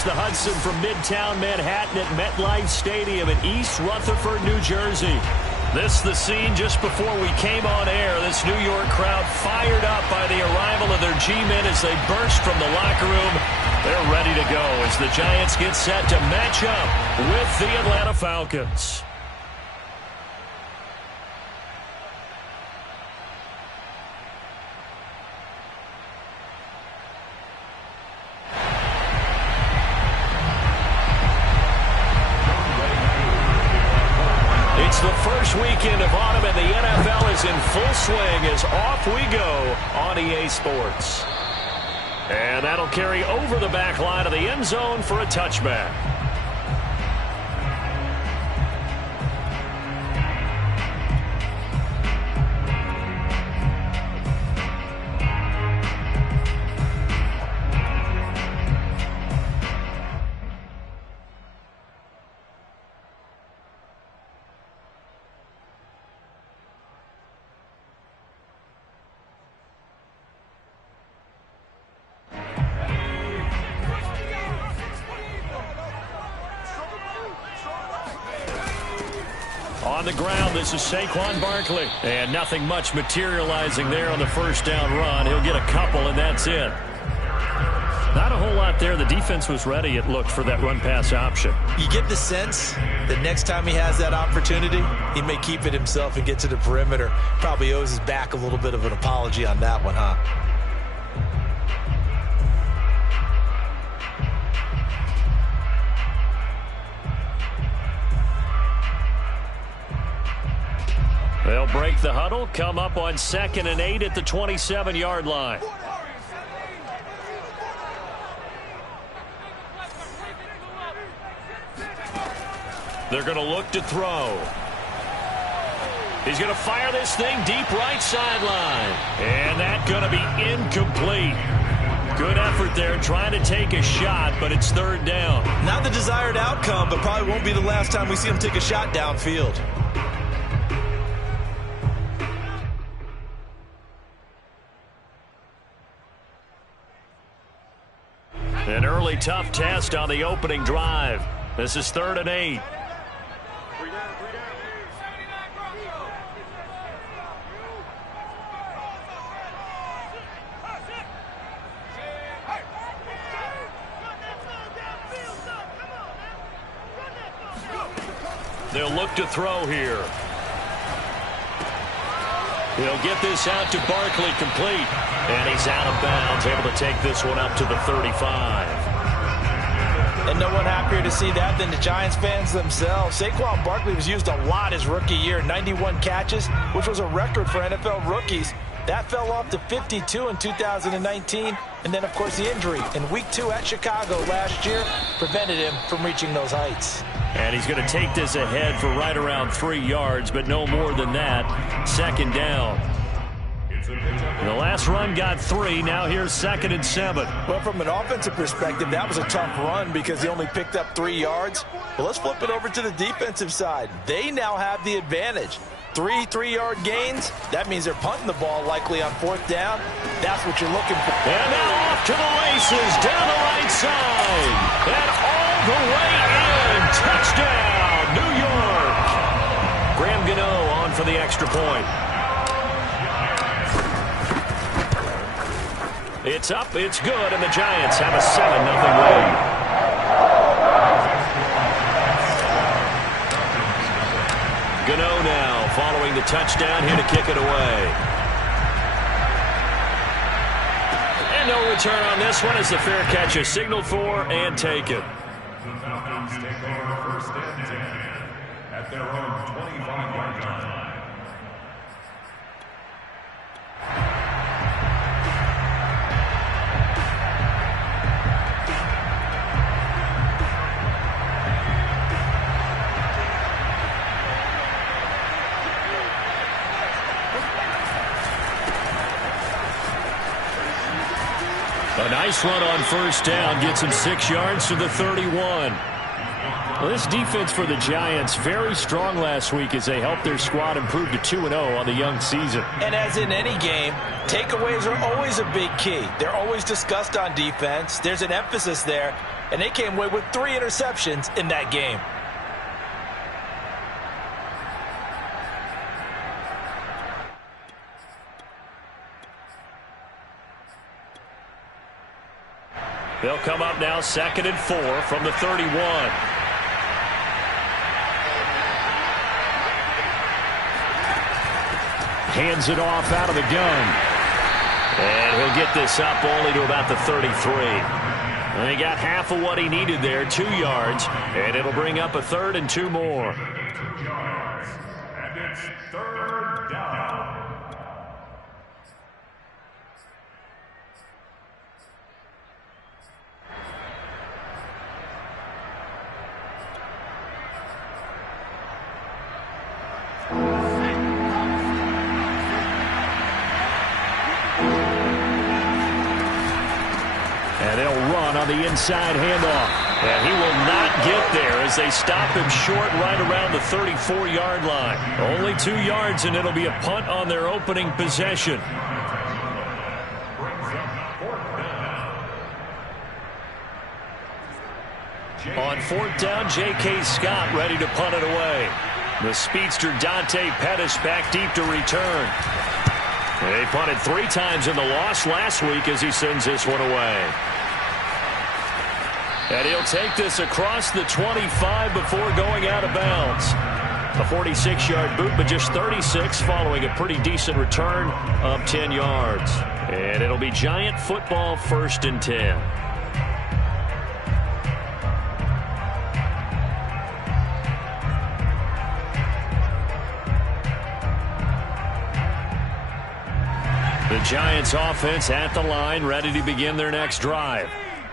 across the Hudson from Midtown Manhattan at MetLife Stadium in East Rutherford, New Jersey. This the scene just before we came on air. This New York crowd fired up by the arrival of their G-men as they burst from the locker room. They're ready to go as the Giants get set to match up with the Atlanta Falcons. It's the first weekend of autumn, and the NFL is in full swing as off we go on EA Sports. And that'll carry over the back line of the end zone for a touchback. On the ground, this is Saquon Barkley. And nothing much materializing there on the first down run. He'll get a couple, and that's it. Not a whole lot there. The defense was ready, it looked, for that run-pass option. You get the sense that next time he has that opportunity, he may keep it himself and get to the perimeter. Probably owes his back a little bit of an apology on that one, huh? They'll break the huddle, come up on 2nd and 8 at the 27-yard line. They're going to look to throw. He's going to fire this thing deep right sideline. And that's going to be incomplete. Good effort there trying to take a shot, but it's 3rd down. Not the desired outcome, but probably won't be the last time we see him take a shot downfield. An early tough test on the opening drive. This is 3rd and 8. They'll look to throw here. He'll get this out to Barkley, complete. And he's out of bounds, able to take this one up to the 35. And no one happier to see that than the Giants fans themselves. Saquon Barkley was used a lot his rookie year, 91 catches, which was a record for NFL rookies. That fell off to 52 in 2019. And then, of course, the injury in Week 2 at Chicago last year prevented him from reaching those heights. And he's going to take this ahead for right around 3 yards, but no more than that. 2nd down. The last run got 3. Now here's 2nd and 7. Well, from an offensive perspective, that was a tough run because he only picked up 3 yards. Well, let's flip it over to the defensive side. They now have the advantage. 3 3-yard gains. That means they're punting the ball likely on 4th down. That's what you're looking for. And now off to the races down the right side. And all the way in. Touchdown, New York. Graham Gano on for the extra point. It's up, it's good, and the Giants have a 7-0 lead. Gano now following the touchdown, here to kick it away. And no return on this one as the fair catch is signaled for and taken. The Falcons take over 1st and 10 at their own 25-yard line. A nice run on 1st down gets him 6 yards to the 31. Well, this defense for the Giants very strong last week as they helped their squad improve to 2-0 on the young season. And as in any game, takeaways are always a big key. They're always discussed on defense. There's an emphasis there. and they came away with 3 interceptions in that game. They'll come up now 2nd and 4 from the 31. Hands it off out of the gun. And he'll get this up only to about the 33. And he got half of what he needed there, 2 yards. And it'll bring up a 3rd and 2 more. 2 yards. And it's 3rd down. And they'll run on the inside handoff. And he will not get there as they stop him short right around the 34-yard line. Only 2 yards, and it'll be a punt on their opening possession. On 4th down, J.K. Scott ready to punt it away. The speedster Dante Pettis back deep to return. They punted 3 times in the loss last week as he sends this one away. And he'll take this across the 25 before going out of bounds. A 46-yard boot, but just 36 following a pretty decent return of 10 yards. And it'll be Giant football 1st and 10. The Giants offense at the line, ready to begin their next drive.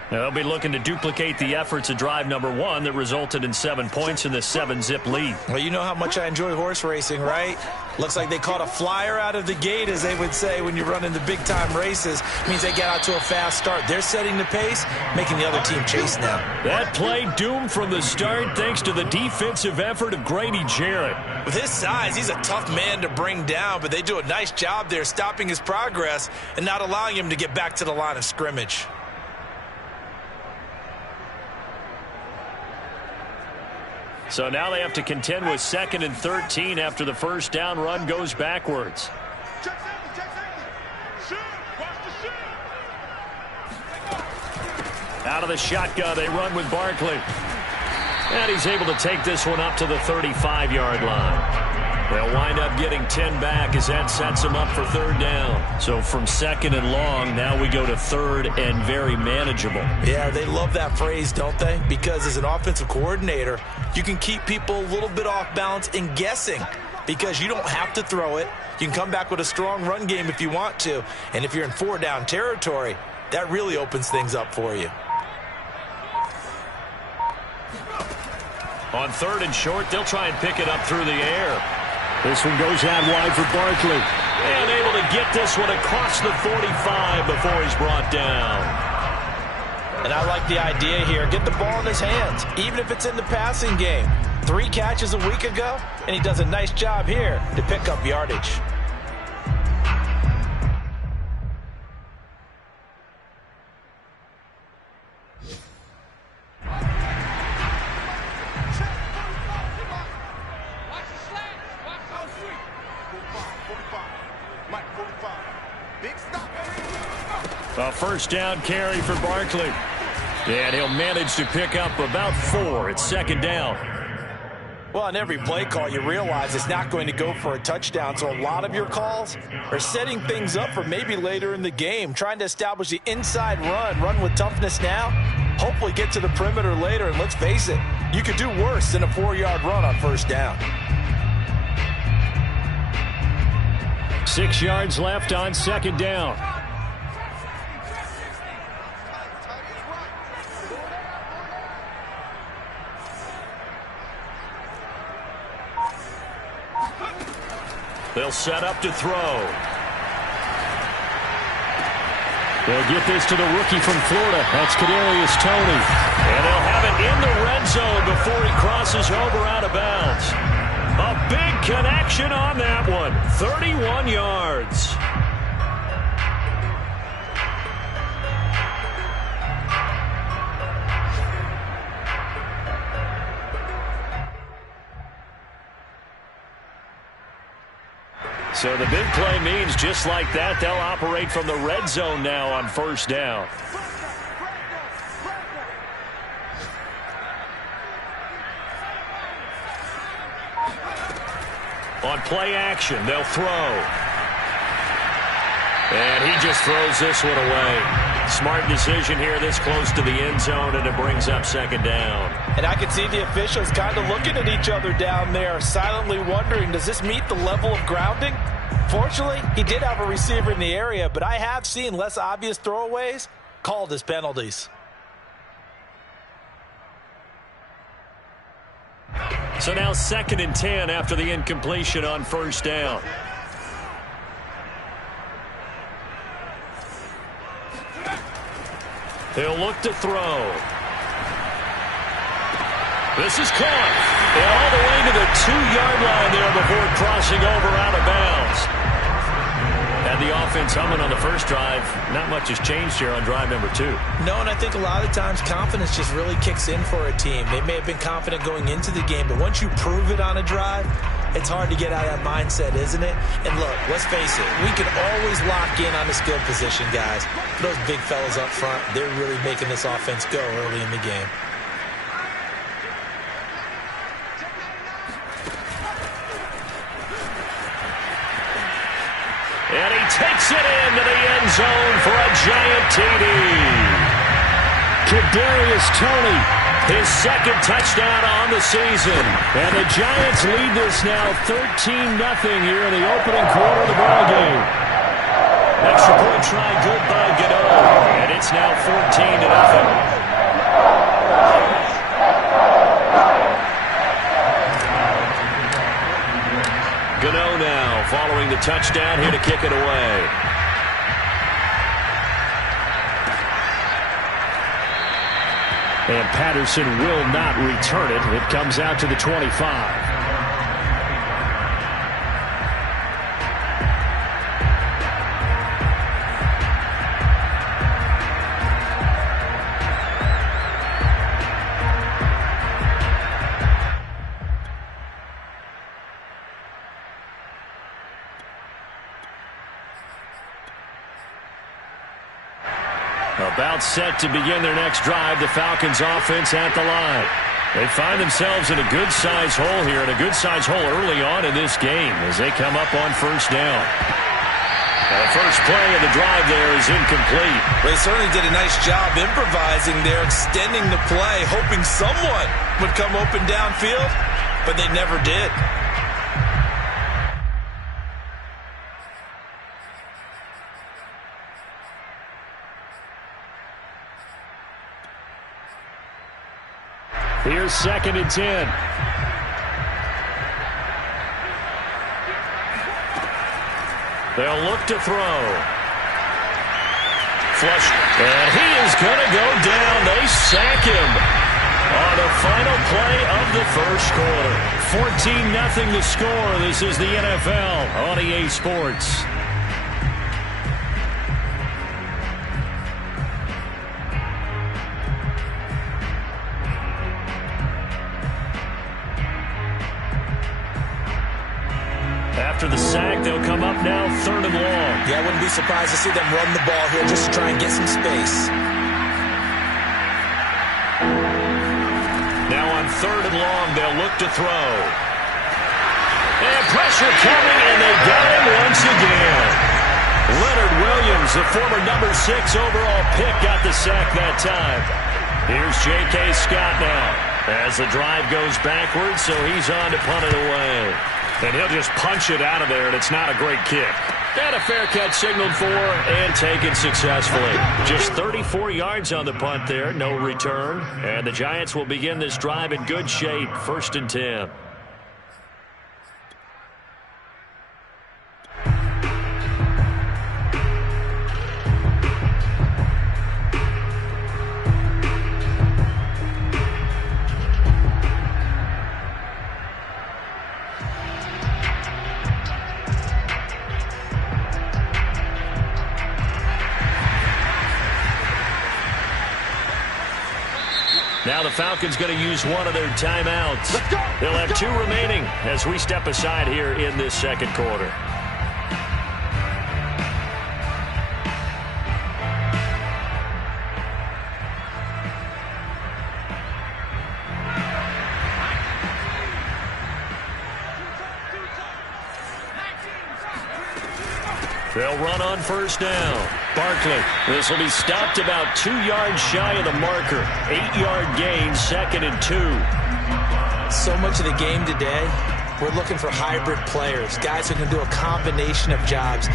They'll be looking to duplicate the efforts of drive number 1 that resulted in 7 points in the 7-zip lead. Well, you know how much I enjoy horse racing, right? Looks like they caught a flyer out of the gate, as they would say when you run into big-time races. Means they get out to a fast start. They're setting the pace, making the other team chase now. That play doomed from the start thanks to the defensive effort of Grady Jarrett. With his size, he's a tough man to bring down, but they do a nice job there stopping his progress and not allowing him to get back to the line of scrimmage. So now they have to contend with 2nd and 13 after the first down run goes backwards. Out of the shotgun, they run with Barkley. And he's able to take this one up to the 35-yard line. They'll wind up getting 10 back as that sets them up for 3rd down. So from 2nd and long, now we go to 3rd and very manageable. Yeah, they love that phrase, don't they? Because as an offensive coordinator, you can keep people a little bit off balance and guessing because you don't have to throw it. You can come back with a strong run game if you want to. And if you're in 4-down territory, that really opens things up for you. On 3rd and short, they'll try and pick it up through the air. This one goes out wide for Barkley. And able to get this one across the 45 before he's brought down. And I like the idea here. Get the ball in his hands, even if it's in the passing game. 3 catches a week ago, and he does a nice job here to pick up yardage. A 1st down carry for Barkley. And he'll manage to pick up about 4 at 2nd down. Well, on every play call, you realize it's not going to go for a touchdown. So a lot of your calls are setting things up for maybe later in the game, trying to establish the inside run with toughness now, hopefully get to the perimeter later. And let's face it, you could do worse than a 4-yard run on 1st down. 6 yards left on 2nd down. They'll set up to throw. They'll get this to the rookie from Florida. That's Kadarius Toney. And they'll have it in the red zone before he crosses over out of bounds. A big connection on that one. 31 yards. So the big play means just like that, they'll operate from the red zone now on first down. On play action, they'll throw. And he just throws this one away. Smart decision here this close to the end zone, and it brings up second down. And I can see the officials kind of looking at each other down there, silently wondering, does this meet the level of grounding? Fortunately, he did have a receiver in the area, but I have seen less obvious throwaways called as penalties. So now 2nd and 10 after the incompletion on first down. He'll look to throw. This is caught. And all the way to the 2-yard line there before crossing over out of bounds. Had the offense humming on the first drive. Not much has changed here on drive number 2. No, and I think a lot of times confidence just really kicks in for a team. They may have been confident going into the game, but once you prove it on a drive, it's hard to get out of that mindset, isn't it? And look, let's face it, we can always lock in on the skill position, guys. Those big fellas up front, they're really making this offense go early in the game. And he takes it into the end zone for a giant TD. Kadarius Toney, his 2nd touchdown on the season. And the Giants lead this now 13-0 here in the opening quarter of the ballgame. Extra point try good by Gano. And it's now 14-0. Gano now following the touchdown here to kick it away. And Patterson will not return it. It comes out to the 25. About set to begin their next drive, the Falcons offense at the line. They find themselves in a good-sized hole here, and a good-sized hole early on in this game as they come up on first down. The first play of the drive there is incomplete. They certainly did a nice job improvising there, extending the play, hoping someone would come open downfield, but they never did. Here's 2nd and 10. They'll look to throw. Flush. And he is going to go down. They sack him on the final play of the first quarter. 14-0 the score. This is the NFL on EA Sports. After the sack, they'll come up now 3rd and long. Yeah, I wouldn't be surprised to see them run the ball here just to try and get some space. Now on 3rd and long, they'll look to throw. And pressure coming, and they got him once again. Leonard Williams, the former number 6 overall pick, got the sack that time. Here's J.K. Scott now as the drive goes backwards, so he's on to punt it away. And he'll just punch it out of there, and it's not a great kick. And a fair catch signaled for and taken successfully. Just 34 yards on the punt there, no return. And the Giants will begin this drive in good shape, 1st and 10. Now the Falcons going to use one of their timeouts. They'll have 2 remaining as we step aside here in this 2nd quarter. They'll run on first down. Barkley. This will be stopped about 2 yards shy of the marker. 8-yard gain, 2nd and 2. So much of the game today, we're looking for hybrid players, guys who can do a combination of jobs.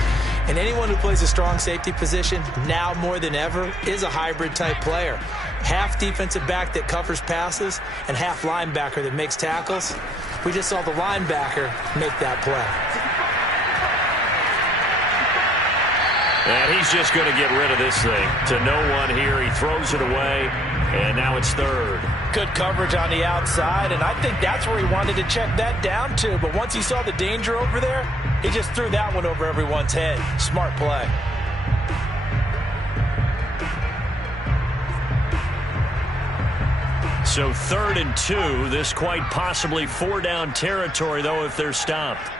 And anyone who plays a strong safety position, now more than ever, is a hybrid type player. Half defensive back that covers passes and half linebacker that makes tackles. We just saw the linebacker make that play. And he's just going to get rid of this thing. To no one here. He throws it away, and now it's 3rd. Good coverage on the outside, and I think that's where he wanted to check that down to. But once he saw the danger over there, he just threw that one over everyone's head. Smart play. So 3rd and 2. This quite possibly 4-down territory, though, if they're stopped.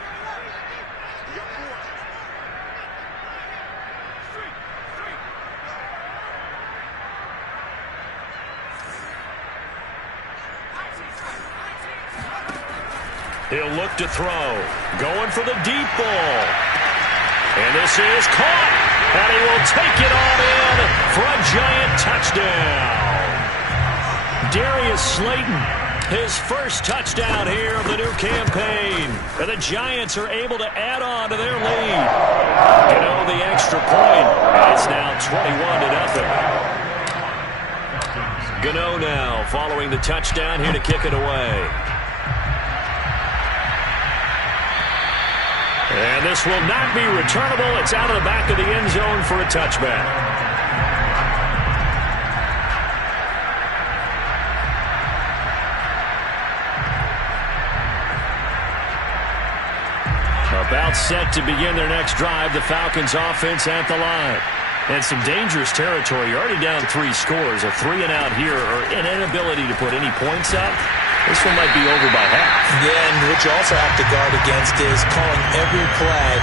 He'll look to throw. Going for the deep ball. And this is caught. And he will take it on in for a giant touchdown. Darius Slayton, his first touchdown here of the new campaign. And the Giants are able to add on to their lead. You know, the extra point. And it's now 21-0. Gano now following the touchdown here to kick it away. And this will not be returnable. It's out of the back of the end zone for a touchback. About set to begin their next drive, the Falcons offense at the line. And some dangerous territory. You're already down 3 scores. A 3-and-out here, or an inability to put any points up. This one might be over by half. Yeah, and what you also have to guard against is calling every play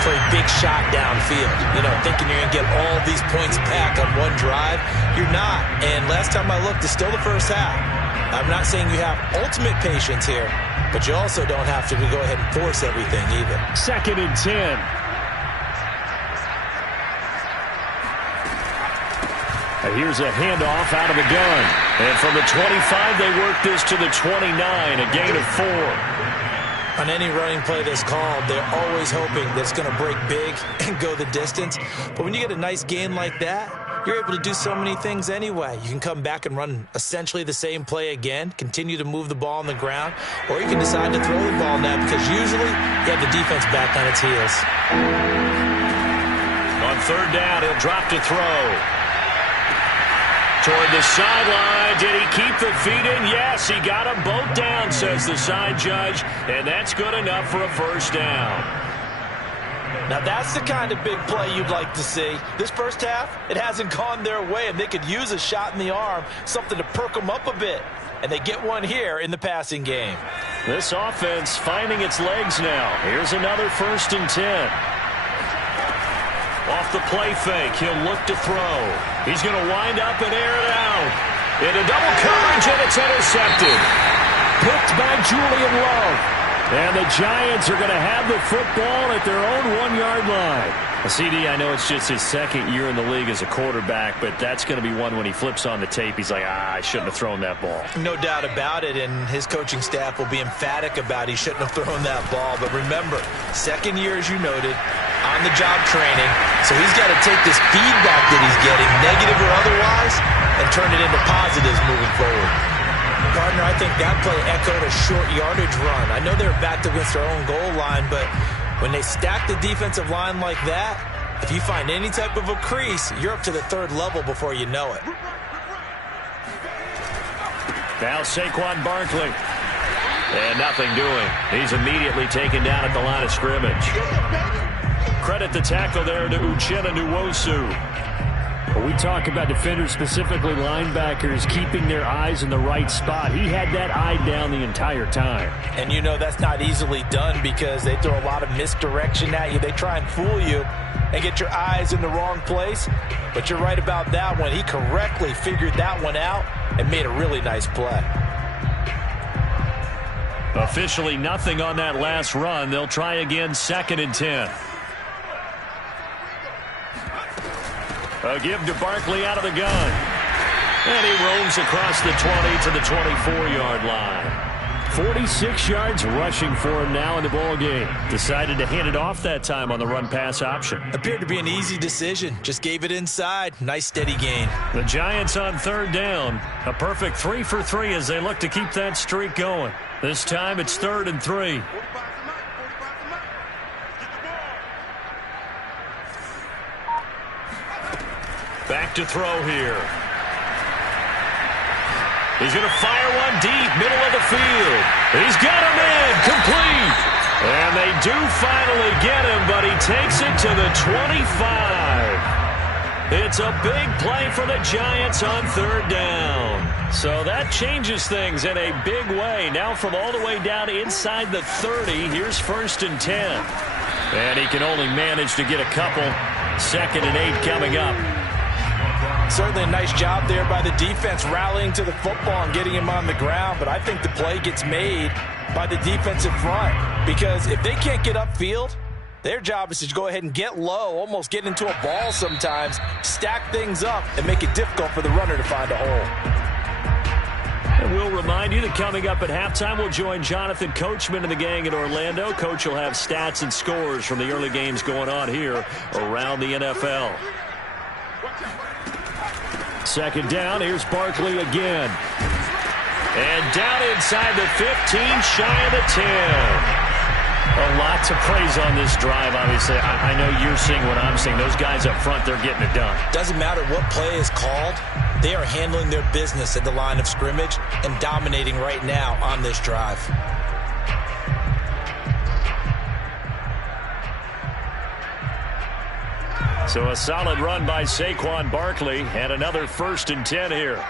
for a big shot downfield. You know, thinking you're going to get all these points back on one drive. You're not. And last time I looked, it's still the first half. I'm not saying you have ultimate patience here, but you also don't have to go ahead and force everything either. 2nd and 10. Here's a handoff out of the gun. And from the 25, they work this to the 29, a gain of 4. On any running play that's called, they're always hoping that it's going to break big and go the distance. But when you get a nice gain like that, you're able to do so many things anyway. You can come back and run essentially the same play again, continue to move the ball on the ground, or you can decide to throw the ball now because usually you have the defense back on its heels. On 3rd down, he'll drop to throw. Toward the sideline. Did he keep the feet in? Yes, he got them both down, says the side judge. And that's good enough for a first down. Now, that's the kind of big play you'd like to see. This first half, it hasn't gone their way, and they could use a shot in the arm, something to perk them up a bit. And they get one here in the passing game. This offense finding its legs now. Here's another 1st and 10. Off the play fake, he'll look to throw. He's going to wind up and air it out. Into double coverage, and it's intercepted. Picked by Julian Love. And the Giants are going to have the football at their own 1-yard line. CD, I know it's just his 2nd year in the league as a quarterback, but that's going to be one when he flips on the tape. He's like, I shouldn't have thrown that ball. No doubt about it, and his coaching staff will be emphatic about he shouldn't have thrown that ball. But remember, 2nd year, as you noted, on-the-job training, so he's got to take this feedback that he's getting, negative or otherwise, and turn it into positives moving forward. Partner, I think that play echoed a short yardage run. I know they're backed against their own goal line, but when they stack the defensive line like that, if you find any type of a crease, you're up to the 3rd level before you know it. Now Saquon Barkley. And nothing doing. He's immediately taken down at the line of scrimmage. Credit the tackle there to Uchenna Nwosu. When we talk about defenders, specifically linebackers, keeping their eyes in the right spot, he had that eye down the entire time. And you know that's not easily done because they throw a lot of misdirection at you. They try and fool you and get your eyes in the wrong place. But you're right about that one. He correctly figured that one out and made a really nice play. Officially nothing on that last run. They'll try again, 2nd and 10. A give to Barkley out of the gun. And he roams across the 20 to the 24-yard line. 46 yards rushing for him now in the ball game. Decided to hand it off that time on the run-pass option. Appeared to be an easy decision. Just gave it inside. Nice steady gain. The Giants on third down. A perfect 3 for 3 as they look to keep that streak going. This time it's 3rd and 3. Back to throw here. He's going to fire one deep, middle of the field. He's got him in, complete. And they do finally get him, but he takes it to the 25. It's a big play for the Giants on third down. So that changes things in a big way. Now from all the way down inside the 30, here's 1st and 10. And he can only manage to get a couple. 2nd and 8 coming up. Certainly a nice job there by the defense rallying to the football and getting him on the ground. But I think the play gets made by the defensive front. Because if they can't get upfield, their job is to go ahead and get low, almost get into a ball sometimes, stack things up, and make it difficult for the runner to find a hole. And we'll remind you that coming up at halftime, we'll join Jonathan Coachman and the gang in Orlando. Coach will have stats and scores from the early games going on here around the NFL. 2nd down, here's Barkley again. And down inside the 15, shy of the 10. A lot to praise on this drive, obviously. I know you're seeing what I'm seeing. Those guys up front, they're getting it done. Doesn't matter what play is called. They are handling their business at the line of scrimmage and dominating right now on this drive. So a solid run by Saquon Barkley and another 1st and 10 here.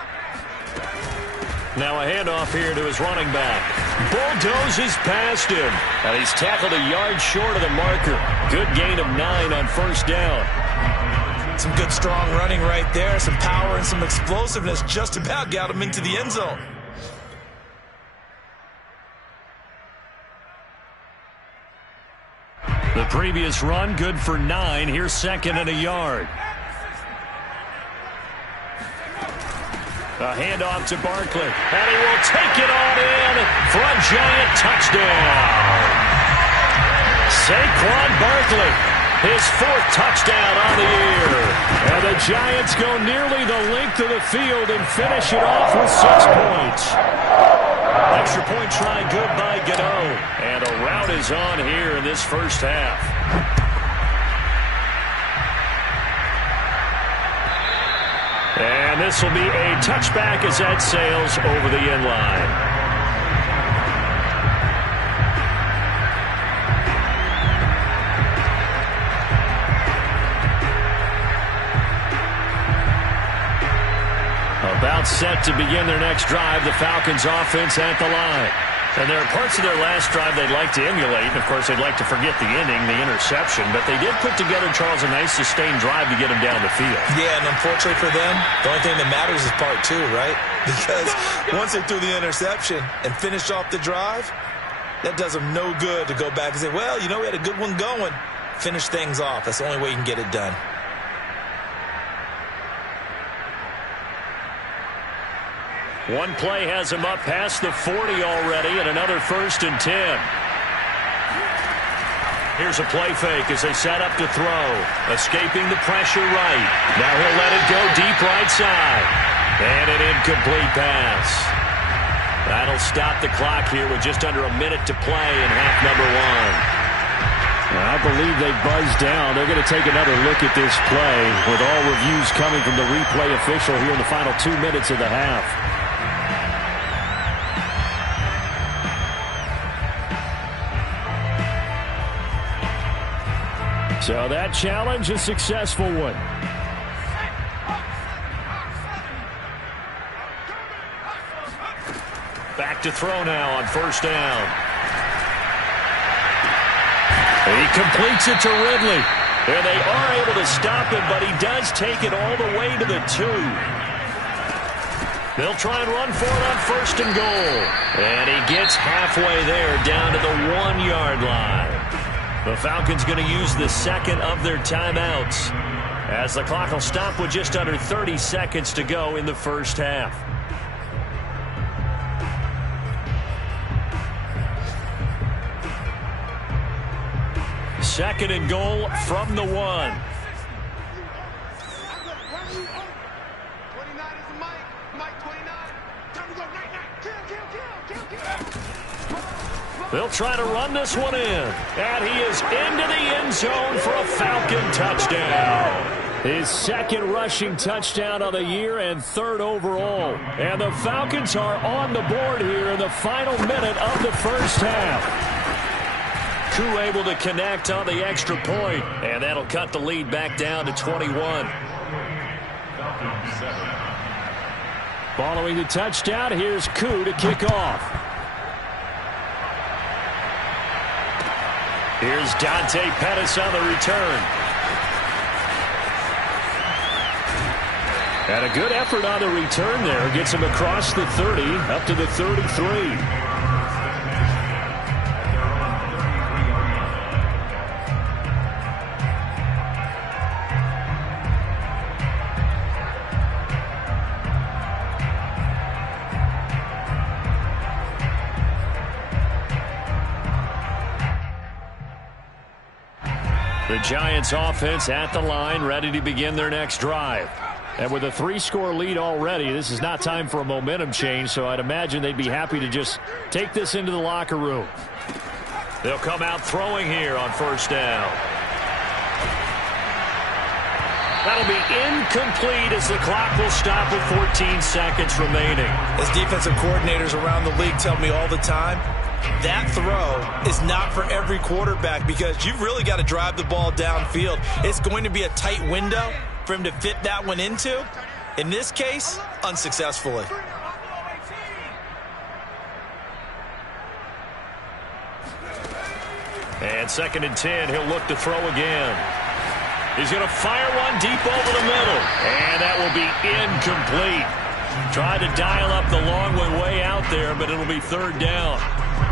Now a handoff here to his running back. Bulldozes past him. And he's tackled a yard short of the marker. Good gain of 9 on 1st down. Some good strong running right there. Some power and some explosiveness just about got him into the end zone. The previous run good for 9. Here's 2nd and a yard. A handoff to Barkley. And he will take it on in for a Giant touchdown. Saquon Barkley, his 4th touchdown on the year. And the Giants go nearly the length of the field and finish it off with 6 points. Extra point try good by Gano. And a rout is on here in this first half. And this will be a touchback as that sails over the end line. About set to begin their next drive, the Falcons offense at the line. And there are parts of their last drive they'd like to emulate. And, of course, they'd like to forget the inning, the interception. But they did put together, Charles, a nice sustained drive to get them down the field. Yeah, and unfortunately for them, the only thing that matters is part 2, right? Because once they threw the interception and finished off the drive, that does them no good to go back and say, well, you know, we had a good one going. Finish things off. That's the only way you can get it done. One play has him up past the 40 already, and another 1st and 10. Here's a play fake as they set up to throw. Escaping the pressure right. Now he'll let it go deep right side. And an incomplete pass. That'll stop the clock here with just under a minute to play in half number 1. I believe they buzzed down. They're going to take another look at this play with all reviews coming from the replay official here in the final 2 minutes of the half. So that challenge, a successful one. Back to throw now on 1st down. He completes it to Ridley. And they are able to stop him, but he does take it all the way to the 2. They'll try and run for it on 1st and goal. And he gets halfway there down to the 1-yard line. The Falcons going to use the 2nd of their timeouts as the clock will stop with just under 30 seconds to go in the first half. Second and goal from the 1. They'll try to run this one in. And he is into the end zone for a Falcon touchdown. His second rushing touchdown of the year and third overall. And the Falcons are on the board here in the final minute of the first half. Koo able to connect on the extra point, and that'll cut the lead back down to 21. Following the touchdown, here's Koo to kick off. Here's Dante Pettis on the return. And a good effort on the return there. Gets him across the 30, up to the 33. The Giants offense at the line, ready to begin their next drive. And with a 3-score lead already, this is not time for a momentum change, so I'd imagine they'd be happy to just take this into the locker room. They'll come out throwing here on first down. That'll be incomplete as the clock will stop with 14 seconds remaining. As defensive coordinators around the league tell me all the time, that throw is not for every quarterback because you've really got to drive the ball downfield. It's going to be a tight window for him to fit that one into. In this case, unsuccessfully. And 2nd and 10, he'll look to throw again. He's going to fire one deep over the middle. And that will be incomplete. Tried to dial up the long one way out there, but it'll be 3rd down.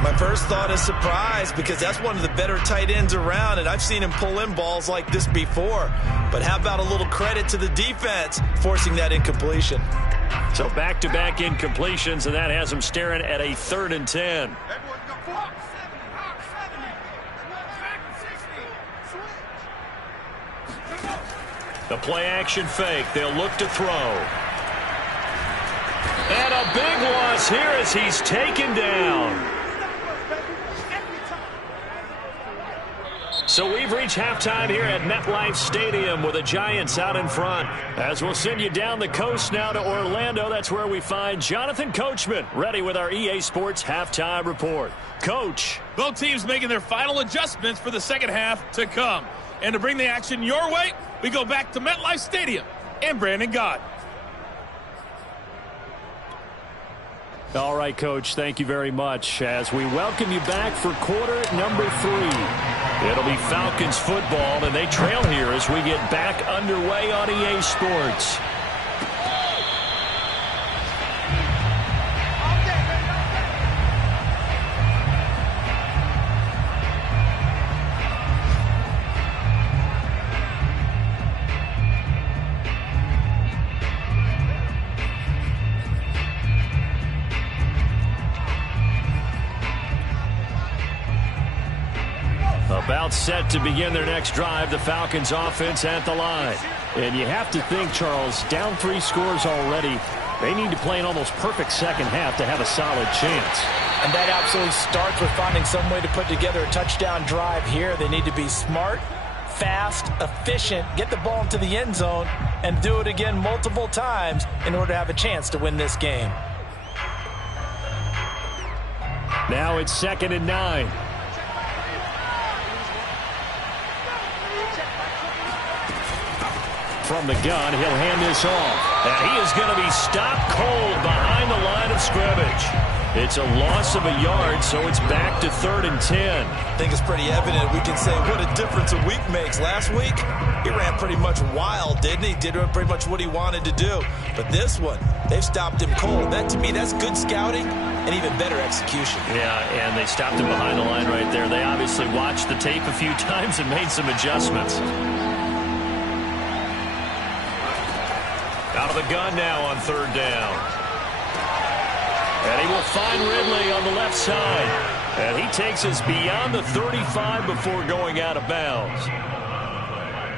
My first thought is surprise because that's one of the better tight ends around, and I've seen him pull in balls like this before. But how about a little credit to the defense forcing that incompletion? So back-to-back incompletions, and that has him staring at a 3rd and 10. The play-action fake. They'll look to throw. And a big loss here as he's taken down. So we've reached halftime here at MetLife Stadium with the Giants out in front. As we'll send you down the coast now to Orlando, that's where we find Jonathan Coachman ready with our EA Sports halftime report. Coach. Both teams making their final adjustments for the second half to come. And to bring the action your way, we go back to MetLife Stadium and Brandon Gott. All right, Coach, thank you very much as we welcome you back for quarter number 3. It'll be Falcons football, and they trail here as we get back underway on EA Sports. About set to begin their next drive, the Falcons offense at the line. And you have to think, Charles, down 3 scores already. They need to play an almost perfect second half to have a solid chance. And that absolutely starts with finding some way to put together a touchdown drive here. They need to be smart, fast, efficient, get the ball into the end zone, and do it again multiple times in order to have a chance to win this game. Now it's 2nd and 9. From the gun, he'll hand this off. And he is going to be stopped cold behind the line of scrimmage. It's a loss of a yard, so it's back to 3rd and 10. I think it's pretty evident. We can say what a difference a week makes. Last week, he ran pretty much wild, didn't he? Did pretty much what he wanted to do. But this one, they've stopped him cold. That, to me, that's good scouting and even better execution. Yeah, and they stopped him behind the line right there. They obviously watched the tape a few times and made some adjustments. Out of the gun now on third down. And he will find Ridley on the left side. And he takes us beyond the 35 before going out of bounds.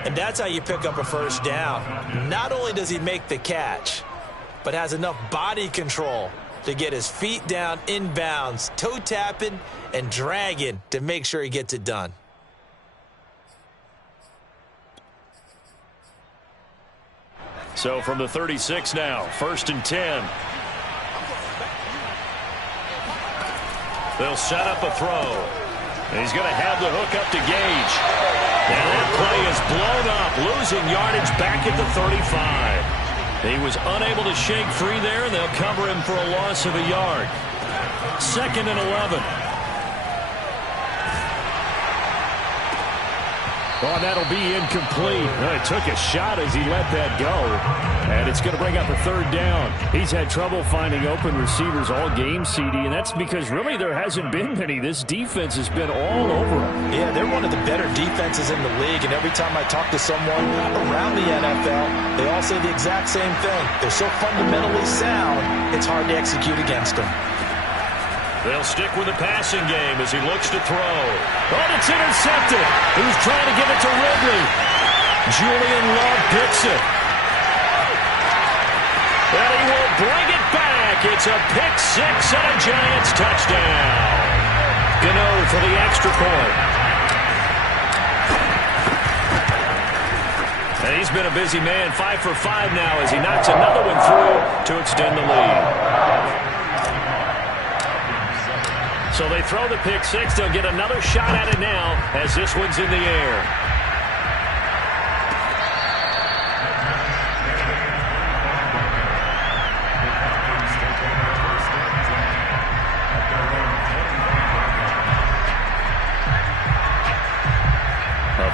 And that's how you pick up a first down. Not only does he make the catch, but has enough body control to get his feet down inbounds, toe tapping and dragging to make sure he gets it done. So from the 36 now, 1st and 10. They'll set up a throw. And he's going to have the hook up to Gage. And that play is blown up, losing yardage back at the 35. He was unable to shake free there, and they'll cover him for a loss of a yard. 2nd and 11. Oh, that'll be incomplete. Well, he took a shot as he let that go. And it's going to bring up a 3rd down. He's had trouble finding open receivers all game, CD, and that's because really there hasn't been many. This defense has been all over him. Yeah, they're one of the better defenses in the league, and every time I talk to someone around the NFL, they all say the exact same thing. They're so fundamentally sound, it's hard to execute against them. They'll stick with the passing game as he looks to throw. Oh, it's intercepted. He's trying to give it to Ridley. Julian Love picks it. And he will bring it back. It's a pick six and a Giants touchdown. Gano for the extra point. And he's been a busy man, 5 for 5 now as he knocks another one through to extend the lead. So they throw the pick six. They'll get another shot at it now as this one's in the air.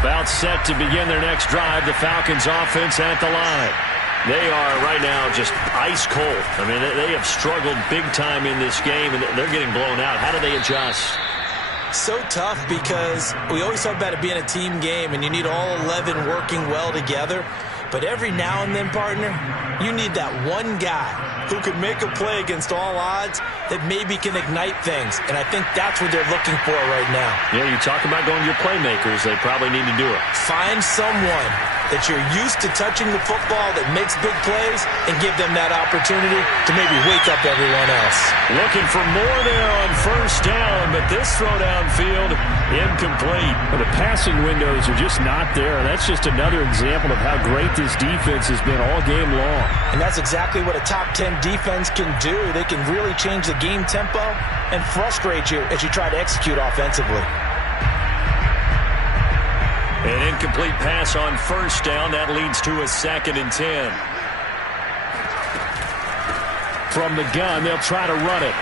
About set to begin their next drive. The Falcons offense at the line. They are right now just ice cold. I mean, they have struggled big time in this game, and they're getting blown out. How do they adjust? So tough because we always talk about it being a team game, and you need all 11 working well together. But every now and then, partner, you need that one guy who can make a play against all odds that maybe can ignite things. And I think that's what they're looking for right now. Yeah, you talk about going to your playmakers. They probably need to do it. Find someone that you're used to touching the football that makes big plays and give them that opportunity to maybe wake up everyone else. Looking for more there on first down, but this throw downfield incomplete. Well, the passing windows are just not there. That's just another example of how great this defense has been all game long. And that's exactly what a top 10 defense can do. They can really change the game tempo and frustrate you as you try to execute offensively. An incomplete pass on first down. That leads to a 2nd and 10. From the gun, they'll try to run it.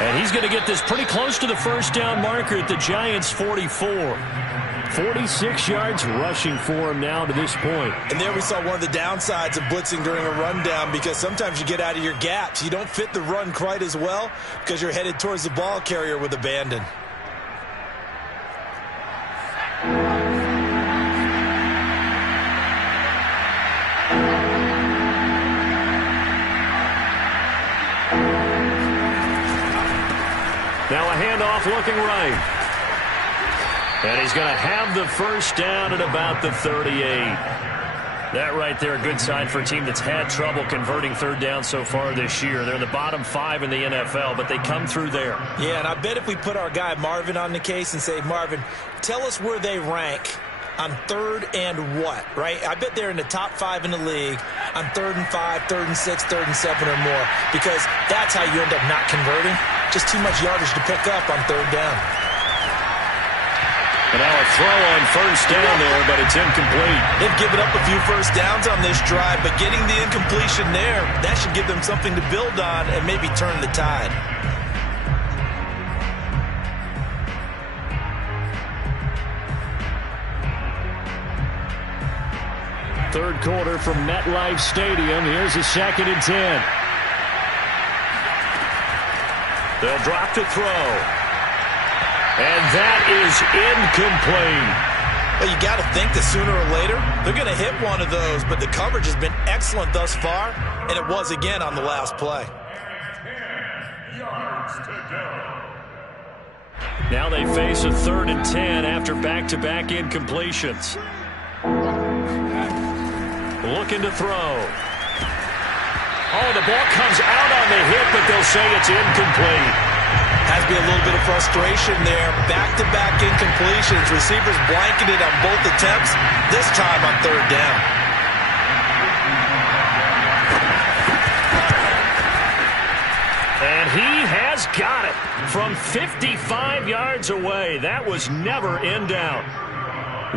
And he's going to get this pretty close to the first down marker at the Giants' 44. 46 yards rushing for him now to this point. And there we saw one of the downsides of blitzing during a rundown, because sometimes you get out of your gaps. You don't fit the run quite as well because you're headed towards the ball carrier with abandon. Now a handoff looking right. And he's going to have the first down at about the 38. That right there, a good sign for a team that's had trouble converting third down so far this year. They're in the bottom 5 in the NFL, but they come through there. Yeah, and I bet if we put our guy Marvin on the case and say, Marvin, tell us where they rank on 3rd and what, right? I bet they're in the top 5 in the league on 3rd and 5, 3rd and 6, 3rd and 7 or more, because that's how you end up not converting. Just too much yardage to pick up on 3rd down. And now a throw on first down there, but it's incomplete. They've given up a few first downs on this drive, but getting the incompletion there, that should give them something to build on and maybe turn the tide. Third quarter from MetLife Stadium. Here's a 2nd and 10. They'll drop to throw. And that is incomplete. Well, you got to think that sooner or later, they're going to hit one of those, but the coverage has been excellent thus far, and it was again on the last play. 10 yards to go. Now they face a 3rd and 10 after back-to-back incompletions. Looking to throw. Oh, the ball comes out on the hit, but they'll say it's incomplete. Has to be a little bit of frustration there. Back-to-back incompletions. Receivers blanketed on both attempts, this time on 3rd down. And he has got it from 55 yards away. That was never in doubt.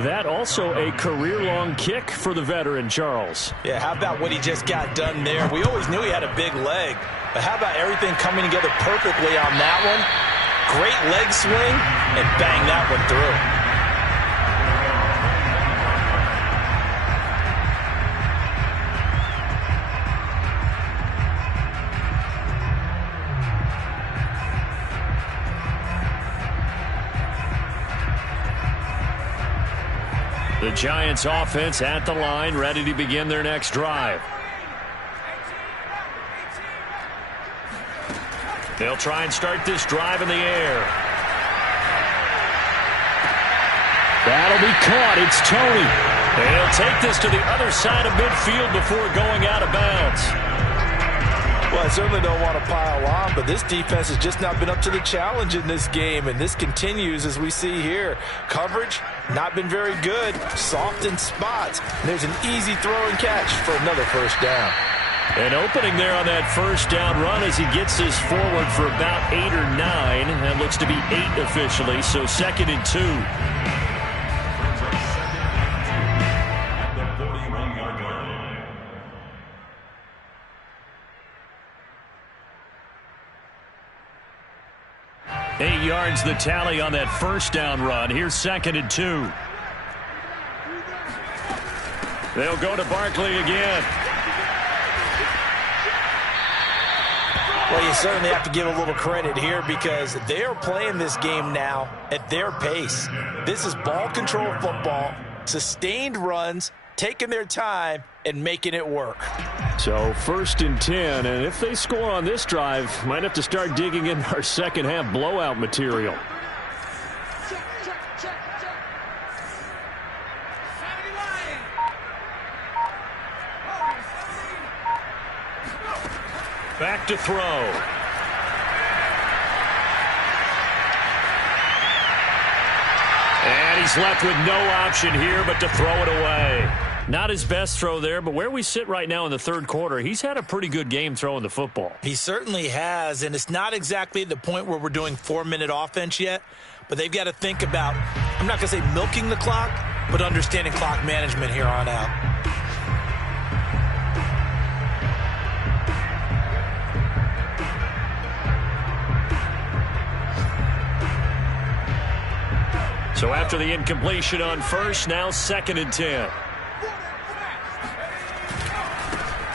That also a career-long kick for the veteran, Charles. Yeah, how about what he just got done there? We always knew he had a big leg, but how about everything coming together perfectly on that one? Great leg swing, and bang that one through. The Giants offense at the line, ready to begin their next drive. They'll try and start this drive in the air. That'll be caught. It's Tony. They'll take this to the other side of midfield before going out of bounds. Well, I certainly don't want to pile on, but this defense has just not been up to the challenge in this game, and this continues as we see here. Coverage, not been very good, soft in spots. And there's an easy throw and catch for another 1st down. An opening there on that 1st down run as he gets this forward for about 8 or 9. That looks to be 8 officially, so 2nd and 2. The 41-yard line. 8 yards the tally on that 1st down run. Here's 2nd and 2. They'll go to Barkley again. Well, you certainly have to give a little credit here because they are playing this game now at their pace. This is ball control football, sustained runs, taking their time, and making it work. So 1st and 10, and if they score on this drive, might have to start digging in our second half blowout material. Back to throw. And he's left with no option here but to throw it away. Not his best throw there, but where we sit right now in the 3rd quarter, he's had a pretty good game throwing the football. He certainly has, and it's not exactly the point where we're doing 4-minute offense yet, but they've got to think about, I'm not going to say milking the clock, but understanding clock management here on out. So after the incompletion on 1st, now 2nd and 10.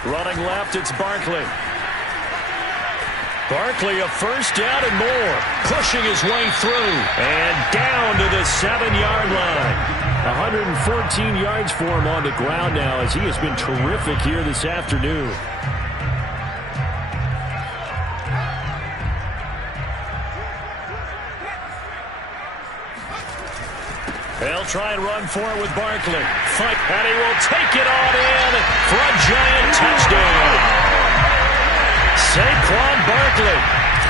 Running left, it's Barkley. Barkley a 1st down and more. Pushing his way through. And down to the 7-yard line. 114 yards for him on the ground now as he has been terrific here this afternoon. They'll try and run for it with Barkley. Fight, and he will take it on in for a giant touchdown. Saquon Barkley,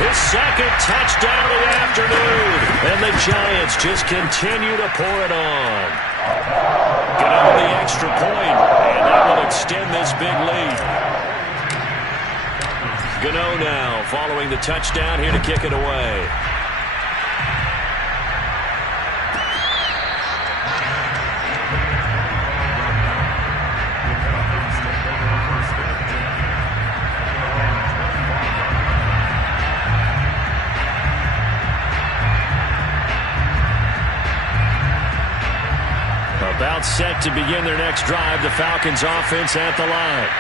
his 2nd touchdown of the afternoon. And the Giants just continue to pour it on. Get over the extra point, and that will extend this big lead. Gano now following the touchdown here to kick it away. About set to begin their next drive, the Falcons offense at the line.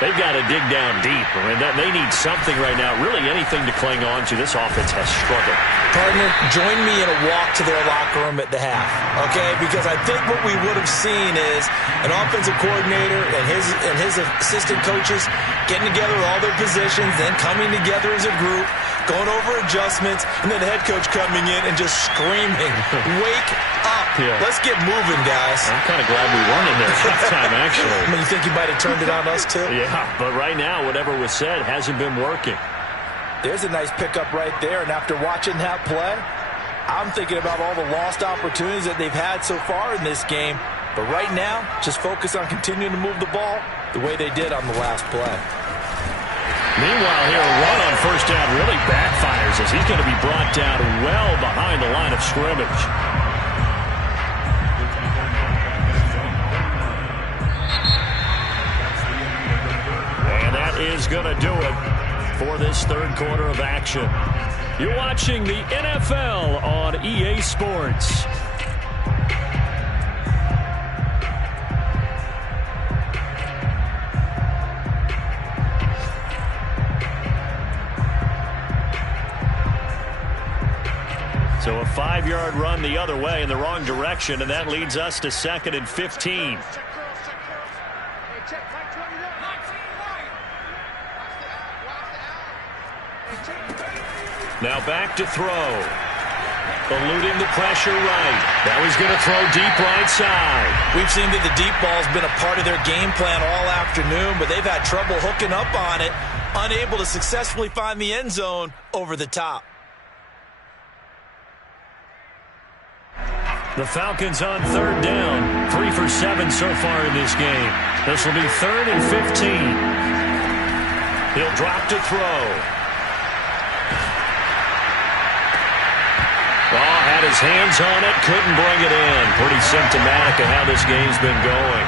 They've got to dig down deep. I mean, they need something right now, really anything to cling on to. This offense has struggled. Partner, join me in a walk to their locker room at the half, okay? Because I think what we would have seen is an offensive coordinator and his assistant coaches getting together with all their positions, then coming together as a group, going over adjustments, and then the head coach coming in and just screaming, wake up. Yeah. Let's get moving, guys. I'm kind of glad we weren't in there at halftime, actually. I mean, you think you might have turned it on us, too? Yeah, but right now, whatever was said hasn't been working. There's a nice pickup right there, and after watching that play, I'm thinking about all the lost opportunities that they've had so far in this game. But right now, just focus on continuing to move the ball the way they did on the last play. Meanwhile, here, a run on first down really backfires as he's going to be brought down well behind the line of scrimmage. And that is going to do it for this third quarter of action. You're watching the NFL on EA Sports. So a 5-yard run the other way in the wrong direction, and that leads us to 2nd and 15. Now back to throw. Eluding the pressure right. Now he's going to throw deep right side. We've seen that the deep ball's been a part of their game plan all afternoon, but they've had trouble hooking up on it, unable to successfully find the end zone over the top. The Falcons on third down. 3 for 7 so far in this game. This will be 3rd and 15. He'll drop to throw. Oh, had his hands on it, couldn't bring it in. Pretty symptomatic of how this game's been going.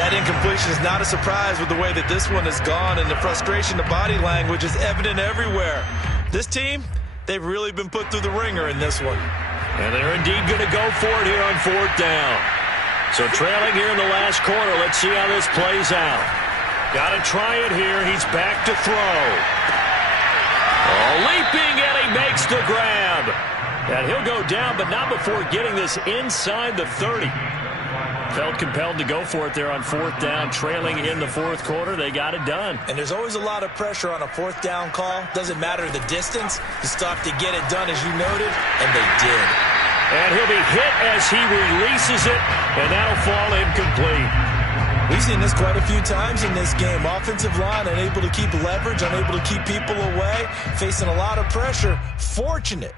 That incompletion is not a surprise with the way that this one has gone, and the frustration, the body language is evident everywhere. This team, they've really been put through the ringer in this one. And they're indeed going to go for it here on 4th down. So trailing here in the last quarter, let's see how this plays out. Got to try it here. He's back to throw. Oh, leaping, and he makes the grab. And he'll go down, but not before getting this inside the 30. Felt compelled to go for it there on 4th down, trailing in the 4th quarter. They got it done. And there's always a lot of pressure on a 4th down call. Doesn't matter the distance. You stop to get it done, as you noted, and they did. And he'll be hit as he releases it, and that'll fall incomplete. We've seen this quite a few times in this game. Offensive line unable to keep leverage, unable to keep people away, facing a lot of pressure. Fortunate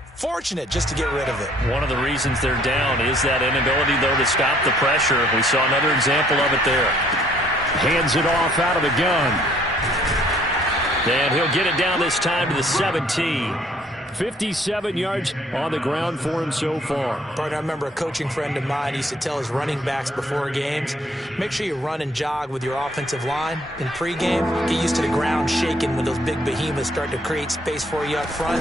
just to get rid of it. One of the reasons they're down is that inability, though, to stop the pressure. We saw another example of it there. Hands it off out of the gun. And he'll get it down this time to the 17. 57 yards on the ground for him so far. Partner, I remember a coaching friend of mine used to tell his running backs before games, make sure you run and jog with your offensive line in pregame. Get used to the ground shaking when those big behemoths start to create space for you up front.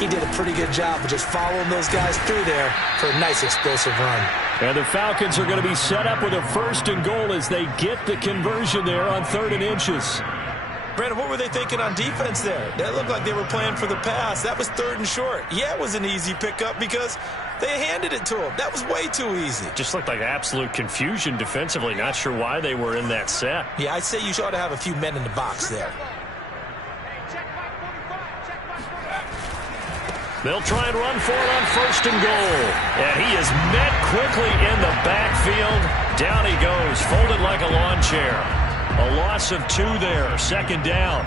He did a pretty good job of just following those guys through there for a nice explosive run. And the Falcons are going to be set up with a 1st and goal as they get the conversion there on 3rd and inches. Brandon, what were they thinking on defense there? That looked like they were playing for the pass. That was 3rd and short. Yeah, it was an easy pickup because they handed it to him. That was way too easy. Just looked like absolute confusion defensively. Not sure why they were in that set. Yeah, I'd say you ought to have a few men in the box there. They'll try and run for it on 1st and goal. And he is met quickly in the backfield. Down he goes, folded like a lawn chair. A loss of 2 there, 2nd down.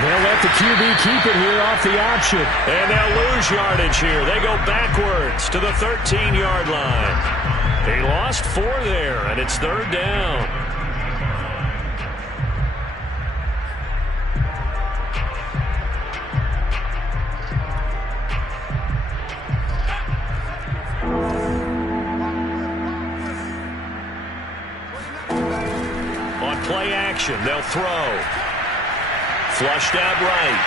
They'll let the QB keep it here off the option. And they'll lose yardage here. They go backwards to the 13-yard line. They lost 4 there, and it's 3rd down. On play action, they'll throw. Flushed out right.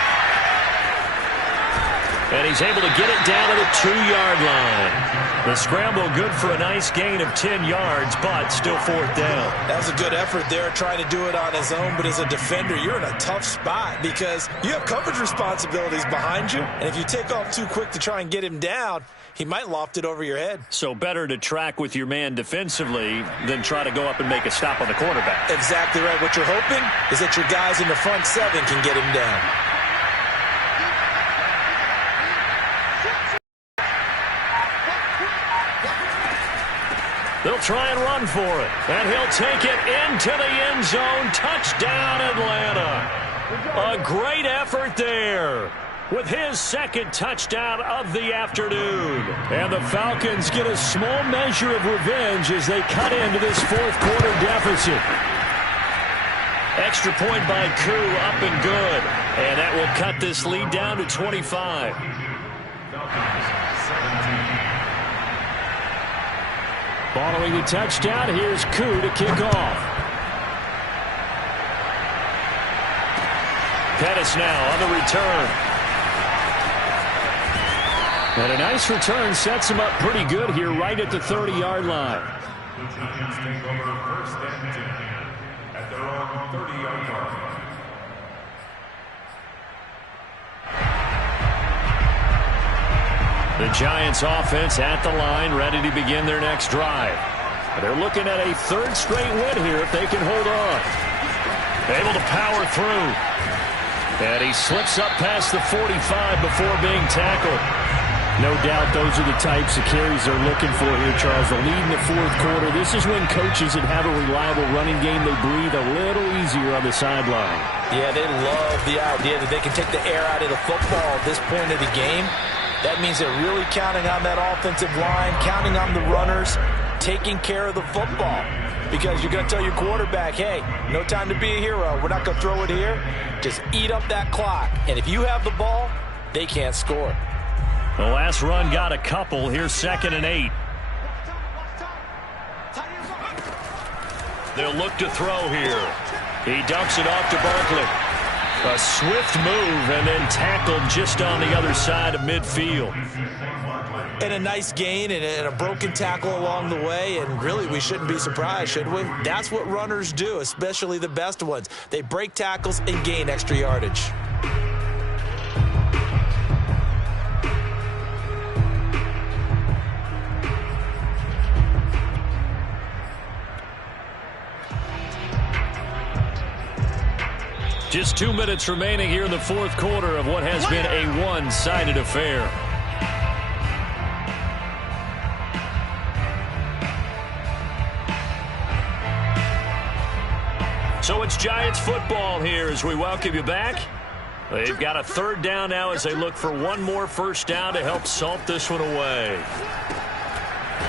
And he's able to get it down to the 2-yard line. The scramble good for a nice gain of 10 yards, but still fourth down. That was a good effort there, trying to do it on his own. But as a defender, you're in a tough spot because you have coverage responsibilities behind you. And if you take off too quick to try and get him down, he might loft it over your head. So better to track with your man defensively than try to go up and make a stop on the quarterback. Exactly right. What you're hoping is that your guys in the front 7 can get him down. They'll try and run for it. And he'll take it into the end zone. Touchdown, Atlanta. A great effort there with his second touchdown of the afternoon. And the Falcons get a small measure of revenge as they cut into this fourth quarter deficit. Extra point by Koo, up and good. And that will cut this lead down to 25. Following the touchdown, here's Koo to kick off. Pettis now on the return. And a nice return sets him up pretty good here right at the 30-yard line. The Giants take over first and 10 at their own 30-yard line. The Giants offense at the line, ready to begin their next drive. They're looking at a third straight win here if they can hold on. Able to power through. And he slips up past the 45 before being tackled. No doubt those are the types of carries they're looking for here, Charles. The lead in the fourth quarter. This is when coaches that have a reliable running game, they breathe a little easier on the sideline. Yeah, they love the idea that they can take the air out of the football at this point of the game. That means they're really counting on that offensive line, counting on the runners, taking care of the football. Because you're going to tell your quarterback, hey, no time to be a hero. We're not going to throw it here. Just eat up that clock. And if you have the ball, they can't score. The last run got a couple. Here's 2nd and 8. They'll look to throw here. He dumps it off to Barkley. A swift move and then tackled just on the other side of midfield. And a nice gain and a broken tackle along the way. And really, we shouldn't be surprised, should we? That's what runners do, especially the best ones. They break tackles and gain extra yardage. Just 2 minutes remaining here in the fourth quarter of what has been a one-sided affair. So it's Giants football here as we welcome you back. They've got a third down now as they look for one more first down to help salt this one away.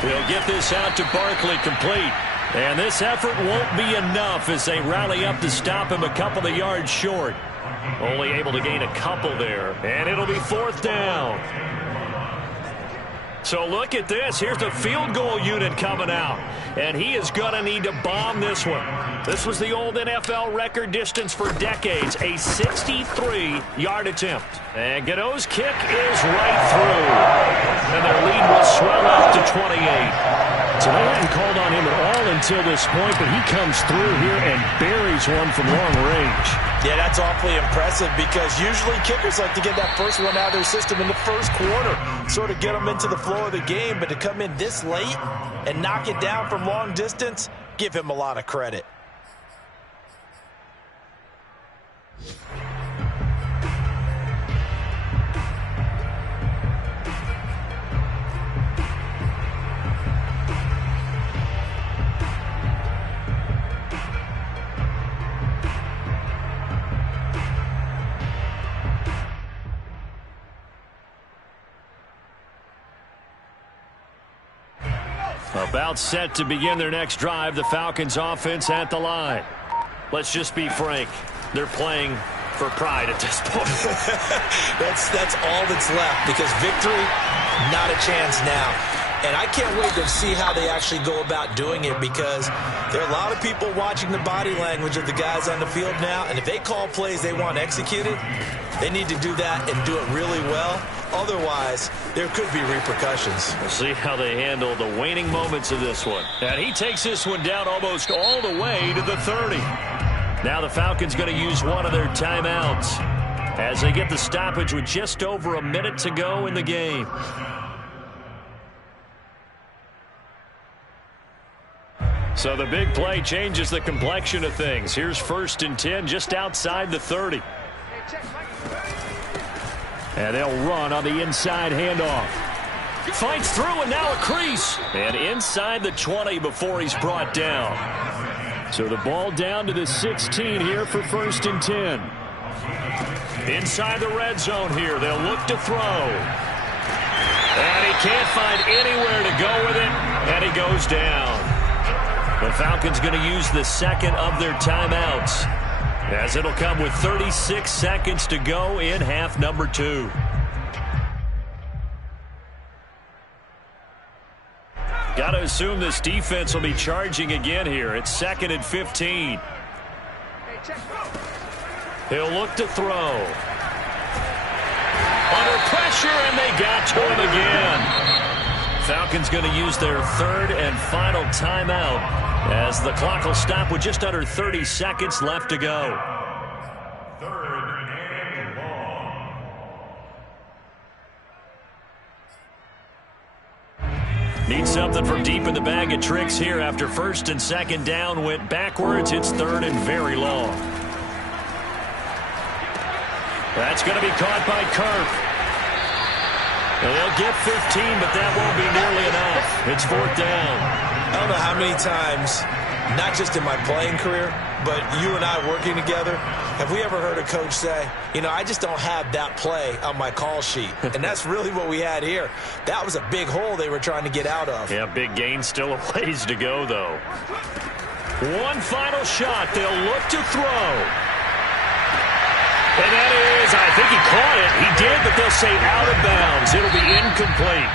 They'll get this out to Barkley complete. And this effort won't be enough as they rally up to stop him a couple of yards short. Only able to gain a couple there. And it'll be fourth down. So look at this. Here's the field goal unit coming out. And he is going to need to bomb this one. This was the old NFL record distance for decades. A 63-yard attempt. And Godot's kick is right through. And their lead will swell up to 28. So they hadn't called on him at all until this point, but he comes through here and buries one from long range. Yeah, that's awfully impressive because usually kickers like to get that first one out of their system in the first quarter, sort of get them into the flow of the game, but to come in this late and knock it down from long distance, give him a lot of credit. About set to begin their next drive, the Falcons offense at the line. Let's just be frank. They're playing for pride at this point. That's all that's left because victory, not a chance now. And I can't wait to see how they actually go about doing it because there are a lot of people watching the body language of the guys on the field now. And if they call plays they want executed, they need to do that and do it really well. Otherwise, there could be repercussions. We'll see how they handle the waning moments of this one. And he takes this one down almost all the way to the 30. Now the Falcons going to use one of their timeouts as they get the stoppage with just over a minute to go in the game. So the big play changes the complexion of things. Here's 1st and 10 just outside the 30. And they'll run on the inside handoff. Fights through and now a crease. And inside the 20 before he's brought down. So the ball down to the 16 here for 1st and 10. Inside the red zone here. They'll look to throw. And he can't find anywhere to go with it. And he goes down. The Falcons going to use the second of their timeouts, as it'll come with 36 seconds to go in half number 2. Got to assume this defense will be charging again here. It's 2nd and 15. He'll look to throw. Under pressure, and they got to him again. Falcons going to use their 3rd and final timeout as the clock will stop with just under 30 seconds left to go. 3rd and long. Need something from deep in the bag of tricks here after 1st and 2nd down went backwards. It's 3rd and very long. That's going to be caught by Kirk. They'll get 15, but that won't be nearly enough. It's 4th down. I don't know how many times, not just in my playing career, but you and I working together, have we ever heard a coach say, I just don't have that play on my call sheet. And that's really what we had here. That was a big hole they were trying to get out of. Yeah, big gain, still a ways to go, though. One final shot. They'll look to throw. And that is, I think he caught it. He did, but they'll say out of bounds. It'll be incomplete.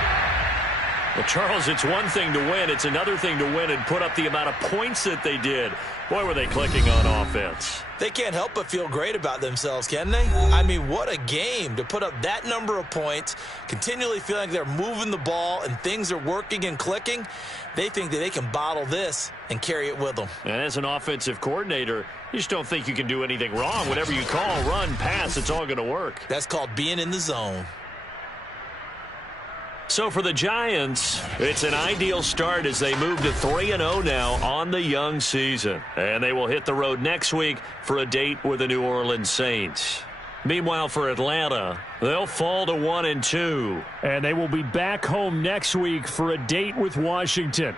Well, Charles, it's one thing to win. It's another thing to win and put up the amount of points that they did. Boy, were they clicking on offense. They can't help but feel great about themselves, can they? I mean, what a game to put up that number of points, continually feeling they're moving the ball and things are working and clicking. They think that they can bottle this and carry it with them. And as an offensive coordinator, you just don't think you can do anything wrong. Whatever you call, run, pass, it's all going to work. That's called being in the zone. So for the Giants, it's an ideal start as they move to 3-0 now on the young season. And they will hit the road next week for a date with the New Orleans Saints. Meanwhile, for Atlanta, they'll fall to 1-2. And they will be back home next week for a date with Washington.